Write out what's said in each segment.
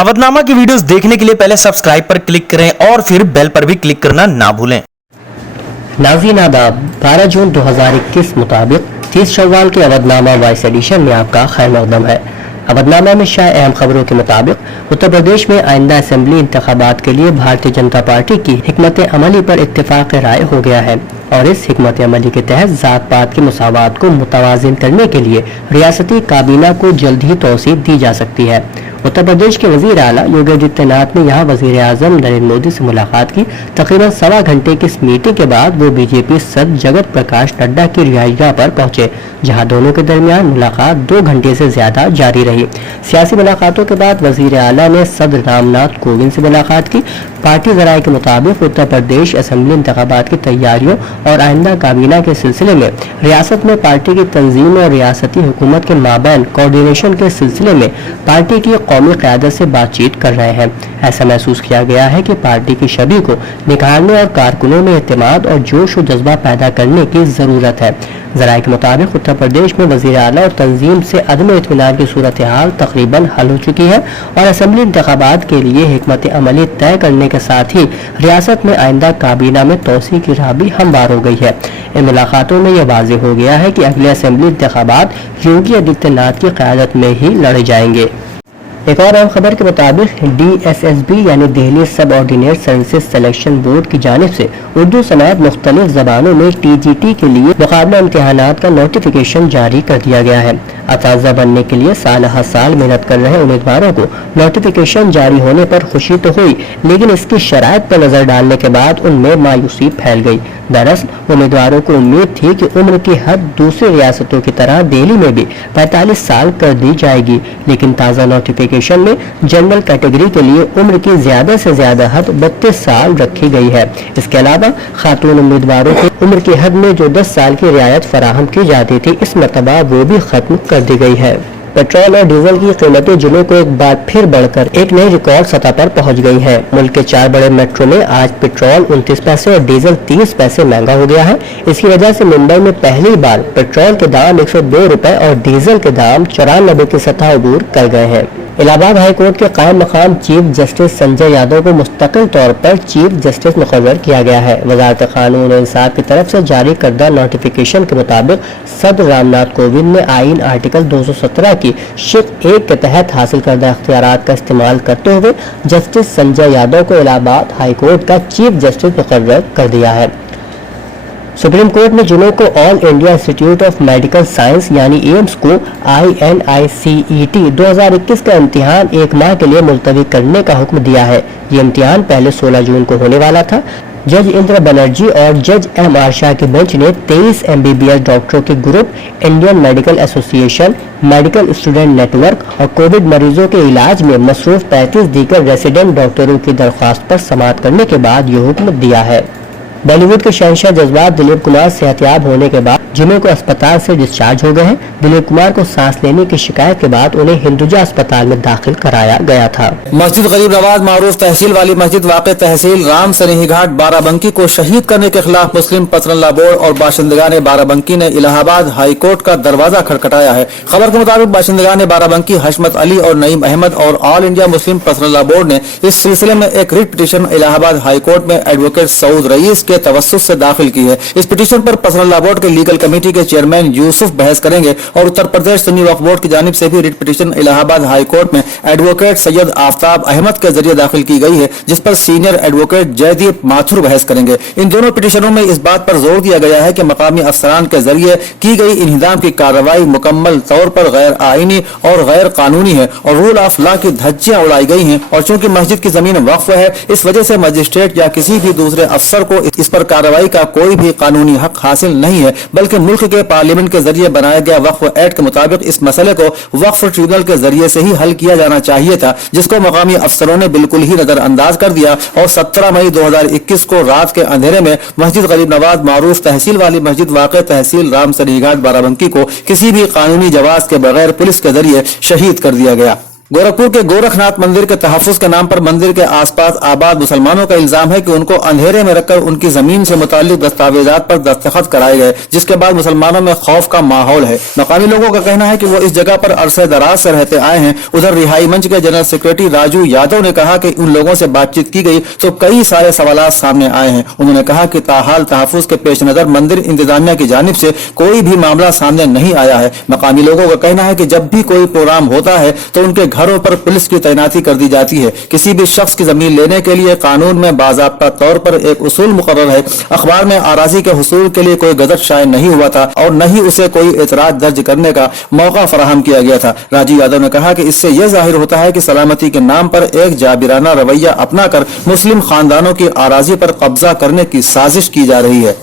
अवधनामा की वीडियोस देखने के लिए पहले सब्सक्राइब पर क्लिक करें और फिर बेल पर भी क्लिक करना ना भूलें। नाज़रीन आदाब, 12 जून 2021 मुताबिक 30 शव्वाल के अवधनामा वॉइस एडिशन में आपका खैर मकदम है। अवधनामा में शाये अहम खबरों के मुताबिक उत्तर प्रदेश में आइंदा असेंबली इंतखाबात के लिए भारतीय जनता पार्टी की हिकमत अमली पर इत्तेफाक राय हो गया है और इस हिकमत अमली के तहत जात पात की मुसावात को मुतवाजिन करने के लिए रियासती काबीना को जल्द ही तौसीफ दी जा सकती है। उत्तर प्रदेश के वजीर आला योगी आदित्यनाथ ने यहाँ वजीर आजम नरेंद्र मोदी से मुलाकात की। तकरीबन सवा घंटे की इस मीटिंग के बाद वो बीजेपी सदर जगत प्रकाश नड्डा की रिहाइशगाह पर पहुंचे, जहां दोनों के दरमियान मुलाकात 2 घंटे से ज्यादा जारी रही। सियासी मुलाकातों के बाद वजीर आला ने सदर रामनाथ कोविंद से मुलाकात की। पार्टी जराये के मुताबिक उत्तर प्रदेश असेंबली इंतखाबात की तैयारियों और आइंदा काबीना के सिलसिले में रियासत में पार्टी की तंजीम और रियासती हुकूमत के माबैन कोऑर्डिनेशन के सिलसिले में पार्टी की कौमी क़यादत से बातचीत कर रहे हैं। ऐसा महसूस किया गया है कि पार्टी की छवि को निखारने और कारकुनों में एतमाद और जोश और जज्बा पैदा करने की ज़रूरत है। ज़राए के मुताबिक उत्तर प्रदेश में वज़ीर आला और तंजीम से अदम इत्मीनान की सूरत हाल तकरीबन हल हो चुकी है और असेंबली इंतखाबात के लिए हिकमत अमली तय करने के साथ ही रियासत में आइंदा काबीना में तोसी की राह भी हमवार हो गई है। इन मुलाकातों में यह वाज़ेह हो गया है कि अगले असेंबली इंतखाबात योगी आदित्यनाथ की क़यादत में ही लड़े जाएंगे। एक और अहम खबर के मुताबिक DSSB यानी दिल्ली सब ऑर्डिनेट सर्विसेज सिलेक्शन बोर्ड की जानिब से उर्दू समेत मुख्तलिफ ज़बानों में TGT के लिए मुकाबला इम्तिहानात का नोटिफिकेशन जारी कर दिया गया है। असातिज़ा बनने के लिए साल हर साल मेहनत कर रहे उम्मीदवारों को नोटिफिकेशन जारी होने पर खुशी तो हुई, लेकिन इसकी शराइत पर नजर डालने के बाद उनमें मायूसी फैल गई। दरअसल उम्मीदवारों को उम्मीद थी कि उम्र की हद दूसरी रियासतों की तरह दिल्ली में भी 45 साल कर दी जाएगी, लेकिन ताज़ा नोटिफिकेशन में जनरल कैटेगरी के लिए उम्र की ज्यादा से ज्यादा हद 32 साल रखी गई है। इसके अलावा खातून उम्मीदवारों की उम्र की हद में जो 10 साल की रियायत फराहम की जाती थी, इस मरतबा वो भी खत्म कर दी गई है। पेट्रोल और डीजल की कीमतें जुमे को एक बार फिर बढ़कर एक नई रिकॉर्ड सतह पर पहुंच गई है। मुल्क के 4 बड़े मेट्रो में आज पेट्रोल 29 पैसे और डीजल 30 पैसे महंगा हो गया है। इसकी वजह से मुंबई में पहली बार पेट्रोल के दाम 102 रुपए और डीजल के दाम 94 की सतह अबूर कर गए हैं। इलाहाबाद हाई कोर्ट के कायम मकाम चीफ जस्टिस संजय यादव को मुस्तकिल तौर पर चीफ जस्टिस मुकर्रर किया गया है। वजारत कानून और इंसाफ की तरफ से जारी करदा नोटिफिकेशन के मुताबिक सदर रामनाथ कोविंद ने आईन आर्टिकल 217 की शिक 1 के तहत हासिल करदा इख्तियारात का इस्तेमाल करते हुए जस्टिस संजय यादव को इलाहाबाद हाई कोर्ट का चीफ जस्टिस मुकर्रर कर दिया है। सुप्रीम कोर्ट ने जुमे को all India institute of medical science यानी एम्स को INICET 2021 का इम्तिहान 1 माह के लिए मुलतवी करने का हुक्म दिया है। ये इम्तिहान पहले 16 जून को होने वाला था। जज इंद्र बनर्जी और जज M.R. शाह की बेंच ने 23 MBBS डॉक्टरों के group, Indian medical association, medical student network और कोविड मरीजों के इलाज में मसरूफ 35 दीगर रेसिडेंट डॉक्टरों की दरख्वास्त पर समाअत करने के बाद ये हुक्म दिया है। बॉलीवुड के शहंशाह जज्बात दिलीप कुमार सेहतयाब होने के बाद जुमे को अस्पताल से डिस्चार्ज हो गए हैं। दिलीप कुमार को सांस लेने की शिकायत के बाद उन्हें हिंदुजा अस्पताल में दाखिल कराया गया था। मस्जिद गरीब नवाज मारूफ तहसील वाली मस्जिद वाक़े तहसील राम सनेही घाट बाराबंकी को शहीद करने के खिलाफ मुस्लिम पसरल्ला बोर्ड और बाशिंदगान बाराबंकी ने इलाहाबाद हाई कोर्ट का दरवाजा खटखटाया है। खबर के मुताबिक बाशिंदगान बाराबंकी हशमत अली और नईम अहमद और ऑल इंडिया मुस्लिम पसरल्ला बोर्ड ने इस सिलसिले में एक writ petition Allahabad high court में एडवोकेट सऊद रईस के तवस्सुत से दाखिल की है। इस पिटीशन पर पसरल्ला बोर्ड के लीगल कमेटी के चेयरमैन यूसुफ बहस करेंगे और उत्तर प्रदेश सुन्नी वक्फ बोर्ड की जानिब से भी writ petition Allahabad high court में एडवोकेट सैयद आफ्ताब अहमद के जरिए दाखिल की गई है, जिस पर सीनियर एडवोकेट जयदीप माथुर बहस करेंगे। इन दोनों पिटीशनों में इस बात पर जोर दिया गया है कि मकामी अफसरान के जरिए की गई इन्हिदाम की कार्रवाई मुकम्मल तौर पर गैर आईनी और गैर कानूनी है और रूल ऑफ लॉ की धज्जियां उड़ाई गई हैं और चूंकि मस्जिद की जमीन वक्फ है, इस वजह से मजिस्ट्रेट या किसी भी दूसरे अफसर को इस पर कार्रवाई का कोई भी कानूनी हक हासिल नहीं है, बल्कि मुल्क के पार्लियामेंट के जरिए बनाया गया वक्फ एक्ट के मुताबिक इस मसले को वक्फ ट्रिब्यूनल के जरिए से ही हल किया जाना चाहिए था, जिसको मकामी अफसरों ने बिल्कुल ही नजरअंदाज कर दिया और 17 मई 2021 को रात के अंधेरे में मस्जिद गरीब नवाज मारूफ तहसील वाली मस्जिद वाक़े तहसील राम सनेही घाट बाराबंकी को किसी भी कानूनी जवाज के बगैर पुलिस के जरिए शहीद कर दिया गया। गोरखपुर के गोरखनाथ मंदिर के तहफ्फुज के नाम पर मंदिर के आसपास आबाद मुसलमानों का इल्जाम है कि उनको अंधेरे में रखकर उनकी जमीन से मुताल्लिक दस्तावेजात पर दस्तखत कराए गए, जिसके बाद मुसलमानों में खौफ का माहौल है। मकामी लोगों का कहना है कि वो इस जगह पर अरसे दराज से रहते आए हैं। उधर रिहाई मंच के जनरल सेक्रेटरी राजू यादव ने कहा कि उन लोगों से बातचीत की गई तो कई सारे सवालात सामने आए हैं। उन्होंने कहा कि ताहाल तहफ्फुज के पेश नजर मंदिर इंतजामिया की जानिब से कोई भी मामला सामने नहीं आया है। मकामी लोगों का कहना है कि जब भी कोई प्रोग्राम होता है तो उनके घरों पर पुलिस की तैनाती कर दी जाती है। किसी भी शख्स की जमीन लेने के लिए कानून में बाज़ाब्ता तौर पर एक उसूल मुकर्रर है। अखबार में आराजी के हुसूल के लिए कोई गजट शाये नहीं हुआ था और न ही उसे कोई एतराज दर्ज करने का मौका फराहम किया गया था। राजीव यादव ने कहा कि इससे यह जाहिर होता है कि सलामती के नाम पर एक जाबिराना रवैया अपनाकर मुस्लिम खानदानों की आराजी पर कब्जा करने की साजिश की जा रही है।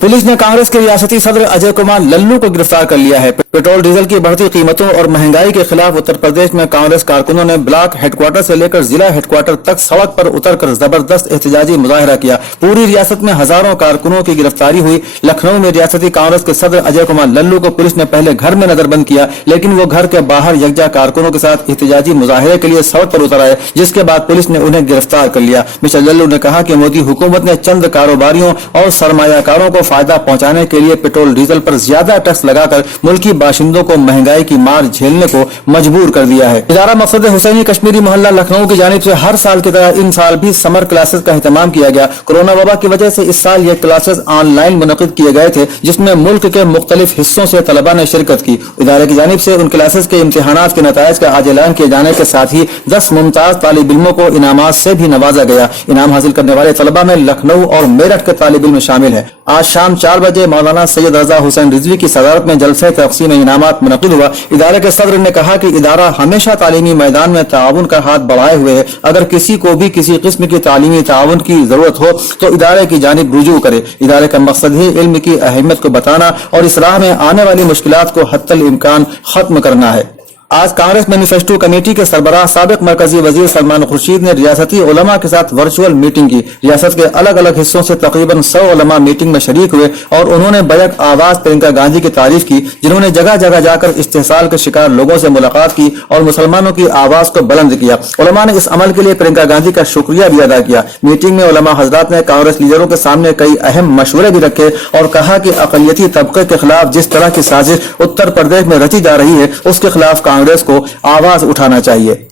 पुलिस ने कांग्रेस के रियासती सदर अजय कुमार लल्लू को गिरफ्तार कर लिया है। पेट्रोल डीजल की बढ़ती कीमतों और महंगाई के खिलाफ उत्तर प्रदेश में कांग्रेस कारकुनों ने ब्लॉक हेडक्वार्टर से लेकर जिला हेडक्वार्टर तक सड़क पर उतरकर जबरदस्त एहतजाजी मुजाहरा किया। पूरी रियासत में हजारों कारकुनों की गिरफ्तारी हुई। लखनऊ में रियासती कांग्रेस के सदर अजय कुमार लल्लू को पुलिस ने पहले घर में नजरबंद किया, लेकिन वो घर के बाहर यकजा कारकुनों के साथ एहतजाजी मुजाहरे के लिए सड़क पर उतर आए, जिसके बाद पुलिस ने उन्हें गिरफ्तार कर लिया। मिस्टर लल्लू ने कहा कि मोदी हुकूमत ने चंद कारोबारियों और सरमायाकारों को फायदा पहुंचाने के लिए पेट्रोल डीजल पर ज्यादा टैक्स लगाकर मुल्की बाशिंदों को महंगाई की मार झेलने को मजबूर कर दिया है। इदारा मकसद हुसैनी कश्मीरी मोहल्ला लखनऊ की जानिब से हर साल की तरह इन साल भी समर क्लासेस का एहतमाम किया गया। कोरोना वबा की वजह से इस साल ये क्लासेस ऑनलाइन मुनक़िद किए गए थे, जिसमें मुल्क के मुख्तलिफ हिस्सों से तलबा ने शिरकत की। इदारे की जानिब से उन क्लासेस के इम्तिहानात के नताइज का आज ऐलान किए जाने के साथ ही 10 मुमताज तालिब इल्मों को इनामात से भी नवाजा गया। इनाम हासिल करने वाले तलबा में लखनऊ और मेरठ के तालिब इल्म शामिल है। आज शाम 4 बजे मौलाना सैयद रजा हुसैन रिजवी की सदारत में जलसे तक़सीम इनामात मुनक़िद हुआ। इदारे के सदर ने कहा कि इदारा हमेशा तालीमी मैदान में ताउन का हाथ बढ़ाए हुए है। अगर किसी को भी किसी किस्म की तालीमी ताउन की जरूरत हो तो इदारे की जानिब रुजू करे। इदारे का मकसद ही इल्म की अहमियत को बताना और इस राह में आने वाली मुश्किलात को हत्तल इम्कान खत्म करना है। आज कांग्रेस मैनिफेस्टो कमेटी के सरबराह साबिक मरकजी वजीर सलमान खुर्शीद ने रियासती उलमा के साथ वर्चुअल मीटिंग की। रियासत के अलग अलग हिस्सों से तकरीबन 100 उलमा मीटिंग में शरीक हुए और उन्होंने बैक आवाज प्रियंका गांधी की तारीफ की, जिन्होंने जगह जगह जाकर इस्तेसाल के शिकार लोगों से मुलाकात की और मुसलमानों की आवाज को बुलंद किया। उलमा ने इस अमल के लिए प्रियंका गांधी का शुक्रिया भी अदा किया। मीटिंग में उलमा हजरात ने कांग्रेस लीडरों के सामने कई अहम मशवरे भी रखे और कहा कि अक़लियती तबके के खिलाफ जिस तरह की साजिश उत्तर प्रदेश में रची जा रही है, उसके खिलाफ कांग्रेस को आवाज उठाना चाहिए।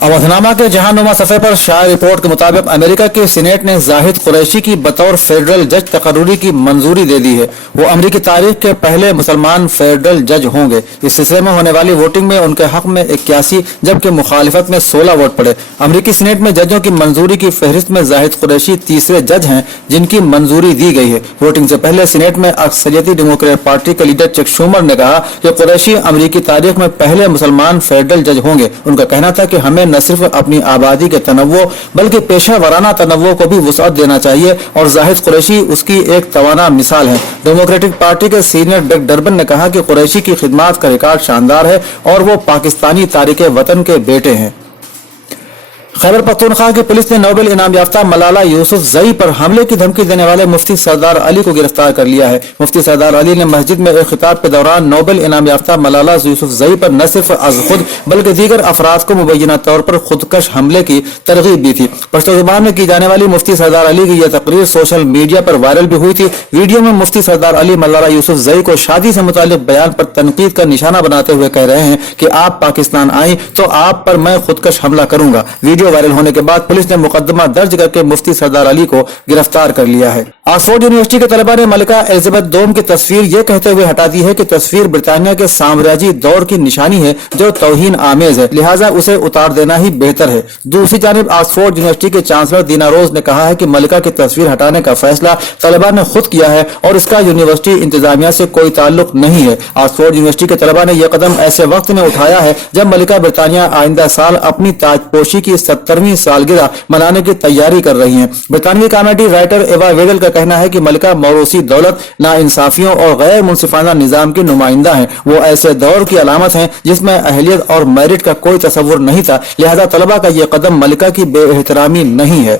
अवधनामा के जहांनुमा सफ़े पर शाया रिपोर्ट के मुताबिक अमेरिका के सीनेट ने जाहिद कुरैशी की बतौर फेडरल जज तकर्रुरी की मंजूरी दे दी है। वो अमेरिकी तारीख के पहले मुसलमान फेडरल जज होंगे। इस सिलसिले में होने वाली वोटिंग में उनके हक में 81 जबकि मुखालिफत में 16 वोट पड़े। अमेरिकी सीनेट में जजों की मंजूरी की फहरिस्त में जाहिद कुरैशी तीसरे जज हैं जिनकी मंजूरी दी गई है। वोटिंग से पहले सीनेट में अक्सरियती डेमोक्रेट पार्टी के लीडर चक शूमर ने कहा कि कुरैशी अमेरिकी तारीख में पहले मुसलमान फेडरल जज होंगे। उनका कहना था कि हमें न सिर्फ अपनी आबादी के तनव्वो बल्कि पेशा वराना तनव्वो को भी वुसअत देना चाहिए और जाहिद कुरैशी उसकी एक तवाना मिसाल है। डेमोक्रेटिक पार्टी के सीनियर डेक डर्बन ने कहा कि कुरैशी की खिदमत का रिकॉर्ड शानदार है और वो पाकिस्तानी तारिक वतन के बेटे हैं। खैबर पख्तूनख्वा की पुलिस ने नोबेल इनाम याफ्ता मलाला यूसुफजई पर हमले की धमकी देने वाले मुफ्ती सरदार अली को गिरफ्तार कर लिया है। मुफ्ती सरदार अली ने मस्जिद में एक खिताब के दौरान नोबेल इनाम याफ्ता मलाला यूसुफजई पर न सिर्फ अज खुद बल्कि दीगर अफराद को मुबैना तौर पर खुदकश हमले की तरगीब दी थी। पश्तो जुबान में की जाने वाली मुफ्ती सरदार अली की यह तकरीर सोशल मीडिया पर वायरल भी हुई थी। वीडियो में मुफ्ती सरदार अली मलाला यूसुफजई को शादी से मुताल्लिक बयान पर तनकीद का निशाना बनाते हुए कह रहे हैं कि आप पाकिस्तान आई तो आप पर मैं खुदकश हमला करूंगा। वीडियो वायरल होने के बाद पुलिस ने मुकदमा दर्ज करके मुफ्ती सरदार अली को गिरफ्तार कर लिया है। ऑक्सफोर्ड यूनिवर्सिटी के तलबा ने मलिका एलिजाबेथ दोम की तस्वीर ये कहते हुए हटा दी है कि तस्वीर ब्रिटानिया के साम्राज्यी दौर की निशानी है जो तौहीन आमेज है, लिहाजा उसे उतार देना ही बेहतर है। दूसरी जानिब ऑक्सफोर्ड यूनिवर्सिटी के चांसलर दीना रोज ने कहा है कि मलिका की तस्वीर हटाने का फैसला तलबा ने खुद किया है और इसका यूनिवर्सिटी इंतजामिया से कोई ताल्लुक नहीं है। ऑक्सफोर्ड यूनिवर्सिटी के तलबा ने यह कदम ऐसे वक्त में उठाया है जब मलिका ब्रिटानिया आइंदा साल अपनी ताजपोशी की 70वीं सालगिरह मनाने की तैयारी कर रही हैं। ब्रितानवी कॉमेडी राइटर एवा वेगल का कहना है कि मलिका मौरूसी दौलत, नाइंसाफियों और गैर मुनसिफाना निजाम की नुमाइंदा हैं। वो ऐसे दौर की अलामत हैं जिसमें अहलियत और मेरिट का कोई तसव्वुर नहीं था, लिहाजा तलबा का यह कदम मलिका की बेएहतरामी नहीं है।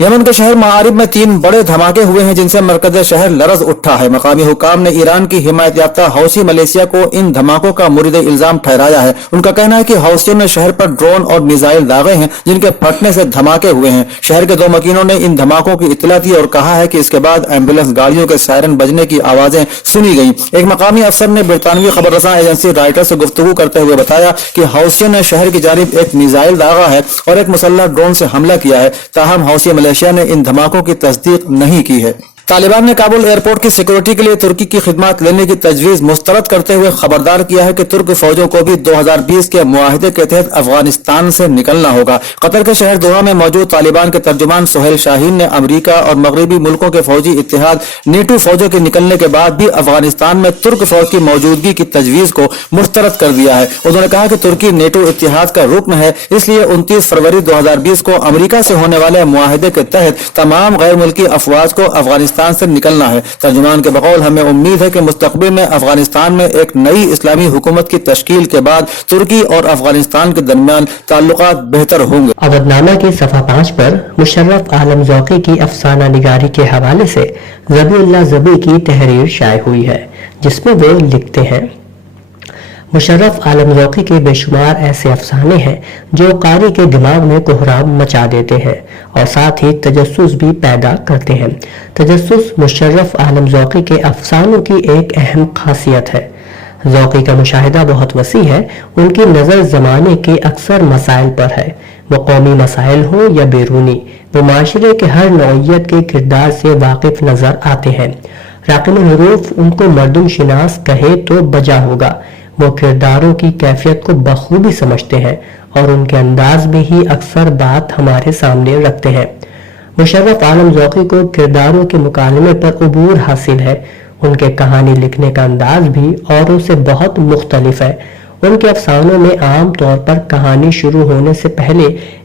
यमन के शहर मारिब में 3 बड़े धमाके हुए हैं जिनसे मरकज शहर लरज उठा है। मकामी हुकाम ने ईरान की हिमायत याफ्ता हौसी मलेशिया को इन धमाकों का मुरीद इल्जाम ठहराया है। उनका कहना है कि हौसियों ने शहर पर ड्रोन और मिसाइल दागे हैं जिनके फटने से धमाके हुए हैं। शहर के 2 मकीनों ने इन धमाकों की इत्तला दी और कहा है कि इसके बाद एम्बुलेंस गाड़ियों के सायरन बजने की आवाजें सुनी गई। एक मकामी अफसर ने बरतानवी खबर रसा एजेंसी राइटर से गुफ्तगू करते हुए बताया कि हौसियों ने शहर की जानिब एक मिसाइल दागा है और एक मुसल्लह ड्रोन से हमला किया है। ताहम हौसी मलेशिया ने इन धमाकों की तस्दीक नहीं की है। तालिबान ने काबुल एयरपोर्ट की सिक्योरिटी के लिए तुर्की की खिदमत लेने की तजवीज मुस्तरद करते हुए खबरदार किया है कि तुर्क फौजों को भी 2020 के मुआहिदे के तहत अफगानिस्तान से निकलना होगा। कतर के शहर दोहा में मौजूद तालिबान के तर्जुमान सुहेल शाहीन ने अमरीका और मगरबी मुल्कों के फौजी इत्तेहाद नेटो फौजों के निकलने के बाद भी अफगानिस्तान में तुर्क फौज की मौजूदगी की तजवीज को मुस्तरद कर दिया है। उन्होंने कहा कि तुर्की नेटो इत्तेहाद का रुकन है, इसलिए 29 फरवरी 2020 को अमरीका से होने वाले मुआहिदे के तहत तमाम गैर मुल्की अफवाज को अफगानिस्तान से निकलना है। तर्जुमान के बकौल हमें उम्मीद है कि मुस्तकबिल में अफगानिस्तान में एक नई इस्लामी हुकूमत की तश्कील के बाद तुर्की और अफगानिस्तान के दरमियान ताल्लुकात बेहतर होंगे। अवधनामा की सफ़ा 5 पर मुशर्रफ आलम ज़ौक़ी की अफसाना निगारी के हवाले से ज़बीउल्लाह ज़बी की तहरीर शाये हुई है, जिसमें वो लिखते हैं, मुशर्रफ आलम ज़ौक़ी के बेशुमार ऐसे अफसाने हैं जो कारी के दिमाग में कोहराम मचा देते हैं और साथ ही तजस्सुस भी पैदा करते हैं। तजस्सुस मुशर्रफ आलम ज़ौक़ी के अफसानों की एक अहम खासियत है। ज़ौक़ी का मुशाहिदा बहुत वसी है। उनकी नज़र ज़माने के अक्सर मसाइल पर है, वो कौमी मसाइल हों या बैरूनी। वो माशरे के हर नौइयत के किरदार से वाकिफ नज़र आते हैं। राक़िमुल हुरूफ उनको मर्दुम शिनास कहे तो बजा होगा। वो किरदारों की कैफियत को बखूबी समझते हैं और उनके अंदाज में ही अक्सर बात हमारे सामने रखते हैं। मुशर्रफ आलम ज़ौक़ी को किरदारों के मुकालमे पर उबूर हासिल है। उनके कहानी लिखने का अंदाज भी औरों से बहुत मुख्तलिफ है। उनके अफसानों में आम तौर पर कहानी शुरू होने से पहले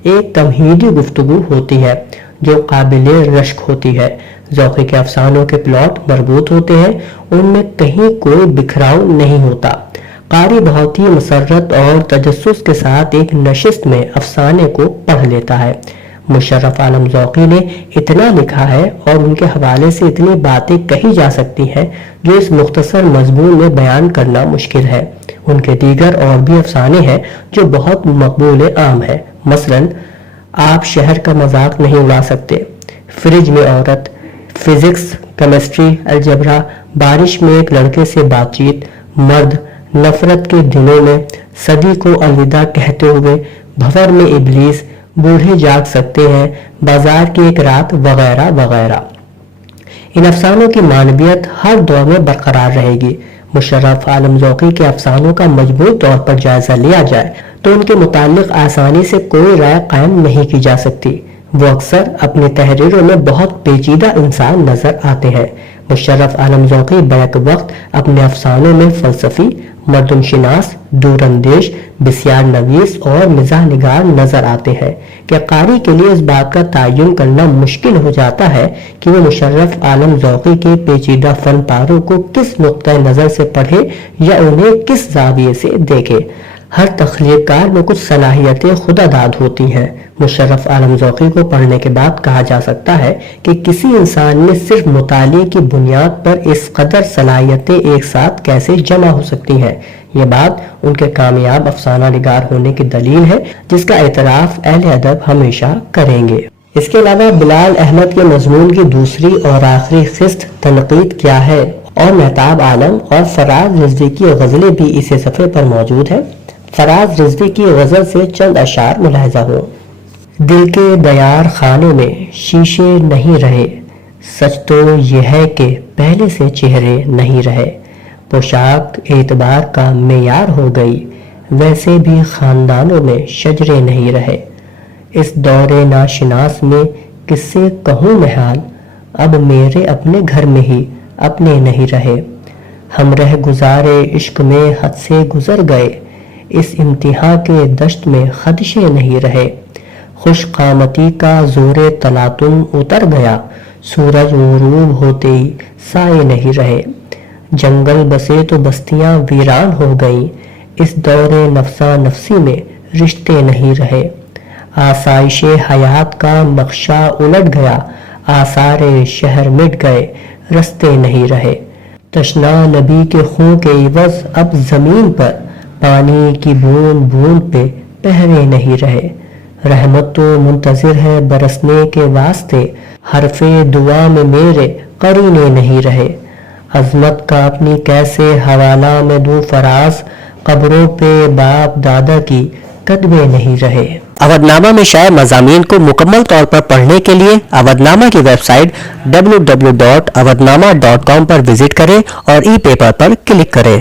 एक तमहीदी गुफ्तगू होती है जो काबिले रश्क होती है। ज़ौक़ी के अफसानों के प्लॉट मरबूत होते हैं, उनमें कहीं कोई बिखराव नहीं होता। कारी बहुत ही मसरत और तजस्सुस के साथ एक नशिस्त में अफसाने को पढ़ लेता है। मुशर्रफ आलम ज़ौक़ी ने इतना लिखा है और उनके हवाले से इतनी बातें कही जा सकती हैं जो इस मुख्तसर मज़मून में बयान करना मुश्किल है। उनके दीगर और भी अफसाने हैं जो बहुत मकबूल आम है। मसलन, आप शहर का मजाक नहीं उड़ा सकते, फ्रिज में औरत, फिजिक्स, केमिस्ट्री, अलजबरा, बारिश में एक लड़के से बातचीत, मर्द, नफरत के दिनों में, सदी को अलविदा कहते हुए, भंवर में इबलीस, बूढ़े जाग सकते हैं, बाजार की एक रात, वगैरह वगैरह। इन अफसानों की मानवियत हर दौर में बरकरार रहेगी। मुशर्रफ आलम ज़ौक़ी के अफसानों का मजबूत तौर पर जायजा लिया जाए तो उनके मुतालिक आसानी से कोई राय कायम नहीं की जा सकती। वो अक्सर अपनी तहरीरों में बहुत पेचीदा इंसान नजर आते हैं। मुशर्रफ आलम ज़ौक़ी बैक वक्त अपने अफसानों में फलसफी, मर्दुमशिनास, दूरंदेश, बिस्यार नवीस और मिजाह निगार नजर आते हैं कि कारी के लिए इस बात का तयन करना मुश्किल हो जाता है कि वो मुशर्रफ आलम ज़ौक़ी के पेचीदा फन पारों को किस नुक्ता नज़र से पढ़े या उन्हें किस जाविये से देखे। हर तख्लीकार में कुछ सलाहियतें खुदादाद होती हैं। मुशर्रफ आलम ज़ौक़ी को पढ़ने के बाद कहा जा सकता है कि किसी इंसान में सिर्फ मुताले की बुनियाद पर इस कदर सलाहियतें एक साथ कैसे जमा हो सकती हैं। ये बात उनके कामयाब अफसाना निगार होने की दलील है, जिसका एतराफ अहले अदब हमेशा करेंगे। इसके अलावा बिलाल अहमद के मजमून की दूसरी और आखिरी किस्त तनकीद क्या है और मेहताब आलम और फराज रिजवी की गज़लें भी इसी सफ़े पर मौजूद है। फराज रिजवी की गज़ल से चंद अशार मुलाहिजा हो। दिल के दयार खाने में शीशे नहीं रहे, सच तो यह है कि पहले से चेहरे नहीं रहे। पोशाक एतबार का मेयार हो गई, वैसे भी खानदानों में शजरे नहीं रहे। इस दौरे नाशिनास में किससे कहूँ मैं हाल, अब मेरे अपने घर में ही अपने नहीं रहे। हम रह गुजारे इश्क में हद से गुजर गए, इस इम्तिहान के दश्त में खदशे नहीं रहे। खुश कामती का जोरे तलातुम उतर गया, सूरज गुरूब होते ही साए नहीं रहे। जंगल बसे तो बस्तियां वीरान हो गईं, इस दौरे नफसा नफसी में रिश्ते नहीं रहे। आसाइश हयात का नक्शा उलट गया, आसारे शहर मिट गए, रस्ते नहीं रहे। तशना नबी के खून के इवज अब जमीन पर पानी की बूंद बूंद पे पहरे नहीं रहे। रहमत तो मुंतजिर है बरसने के वास्ते, हरफे दुआ में मेरे करीने नहीं रहे। अजमत का अपनी कैसे हवाला में दूं फराज, कब्रों पे बाप दादा की कदमे नहीं रहे। अवधनामा में शाये मज़ामीन को मुकम्मल तौर पर पढ़ने के लिए अवधनामा की वेबसाइट www.awadhnama.com पर विजिट करें और ई पेपर पर क्लिक करें।